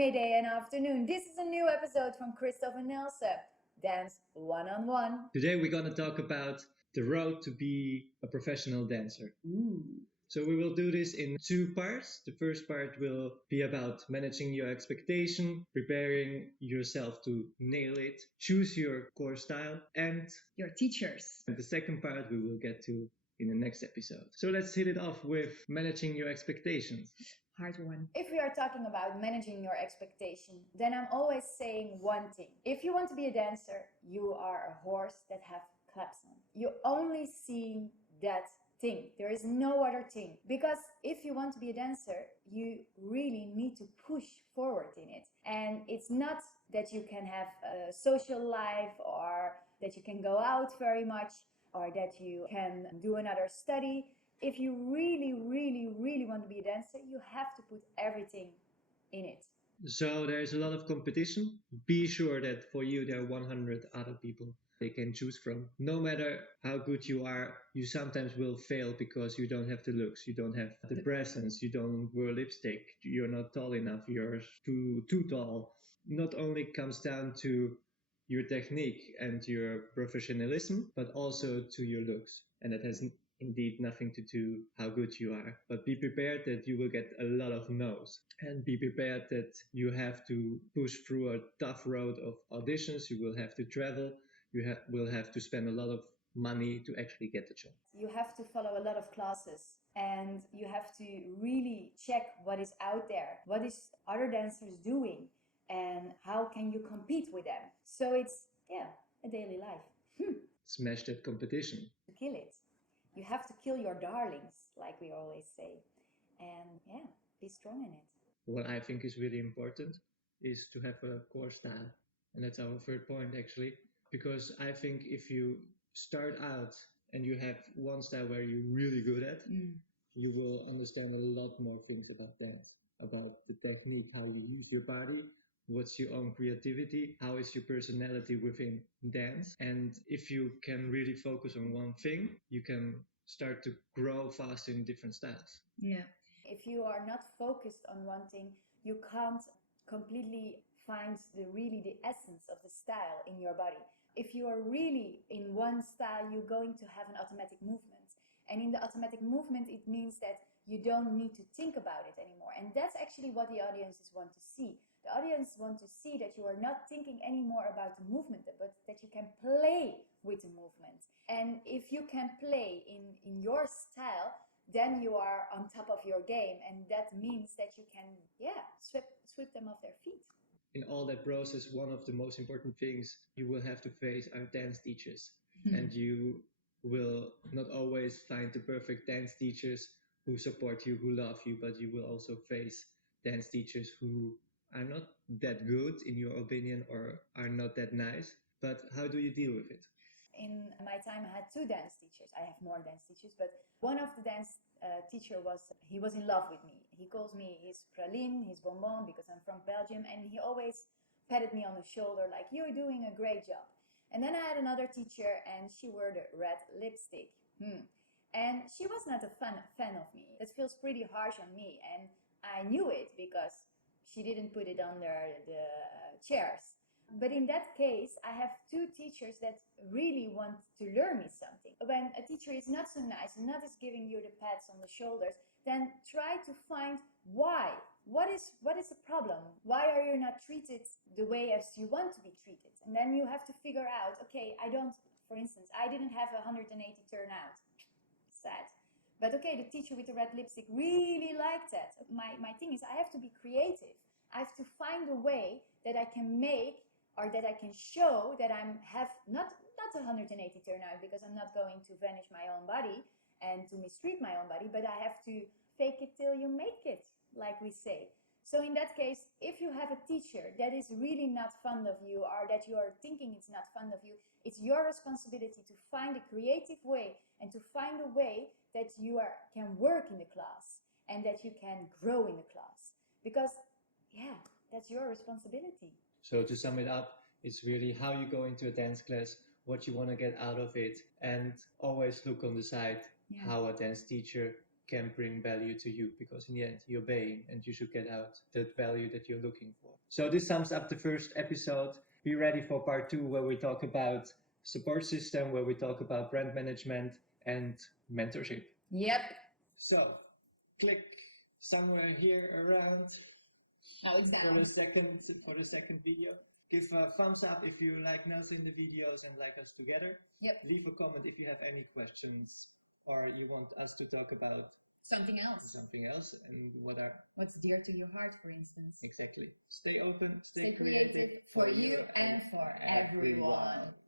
midday and afternoon. This is a new episode from Christoph and Nelse. Dance one-on-one. Today we're going to talk about the road to be a professional dancer. Ooh. So we will do this in two parts. The first part will be about managing your expectation, preparing yourself to nail it, choose your core style, and Your teachers. the second part we will get to in the next episode. So let's hit it off with managing your expectations. Hard one. If we are talking about managing your expectation, then I'm always saying one thing. If you want to be a dancer, you are a horse that have claps on. You only see that thing. There is no other thing. Because if you want to be a dancer, you really need to push forward in it. And it's not that you can have a social life or that you can go out very much or that you can do another study. If you really want to be a dancer, you have to put everything in it. So there's a lot of competition. Be sure that for you there are 100 other people they can choose from. No matter how good you are, you sometimes will fail because you don't have the looks, you don't have the presence, you don't wear lipstick, you're not tall enough, you're too tall. Not only comes down to your technique and your professionalism, but also to your looks. And that has indeed nothing to do how good you are. But be prepared that you will get a lot of no's. And be prepared that you have to push through a tough road of auditions. You will have to travel. You will have to spend a lot of money to actually get the job. You have to follow a lot of classes and you have to really check what is out there, what is other dancers doing, and how can you compete with them. So it's, a daily life. Smash that competition. To kill it. You have to kill your darlings, like we always say. And be strong in it. What I think is really important is to have a core style. And that's our third point, actually. Because I think if you start out and you have one style where you're really good at, you will understand a lot more things about dance, about the technique, how you use your body, what's your own creativity, how is your personality within dance. And if you can really focus on one thing, you can start to grow faster in different styles. Yeah. If you are not focused on one thing, you can't completely find the essence of the style in your body. If you are really in one style, you're going to have an automatic movement. And in the automatic movement, it means that you don't need to think about it anymore. And that's actually what the audiences want to see. The audience want to see that you are not thinking anymore about the movement, but that you can play with the movement. And if you can play in your style, then you are on top of your game. And that means that you can, sweep them off their feet. In all that process, one of the most important things you will have to face are dance teachers. And you will not always find the perfect dance teachers who support you, who love you, but you will also face dance teachers who are not that good in your opinion or are not that nice. But how do you deal with it? In my time, I had two dance teachers. I have more dance teachers, but one of the dance teacher was in love with me. He calls me his praline, his bonbon, because I'm from Belgium, and he always patted me on the shoulder like, you're doing a great job. And then I had another teacher, and she wore the red lipstick. And she was not a fan of me. It feels pretty harsh on me, and I knew it because she didn't put it under the chairs. But in that case, I have two teachers that really want to learn me something. When a teacher is not so nice and not just giving you the pats on the shoulders, then try to find why. What is the problem? Why are you not treated the way as you want to be treated? And then you have to figure out, okay, for instance, I didn't have a 180 turnout. Sad. But okay, the teacher with the red lipstick really liked that. My thing is I have to be creative. I have to find a way that I can make or that I can show that I have not 180 turnout, because I'm not going to vanish my own body and to mistreat my own body, but I have to fake it till you make it, like we say. So in that case, if you have a teacher that is really not fond of you or that you are thinking it's not fond of you, it's your responsibility to find a creative way and to find a way that you can work in the class and that you can grow in the class. Because, that's your responsibility. So to sum it up, it's really how you go into a dance class, what you want to get out of it, and always look on the side how a dance teacher can bring value to you, because in the end you're paying and you should get out that value that you're looking for. So this sums up the first episode. Be ready for part 2, where we talk about support system, where we talk about brand management and mentorship. Yep. So click somewhere here around. Now it's down. For the second video. Give a thumbs up if you like Nelse in the videos and like us together. Yep. Leave a comment if you have any questions or you want us to talk about something else. And what's dear to your heart, for instance. Exactly. Stay open, Stay creative for you and for everyone.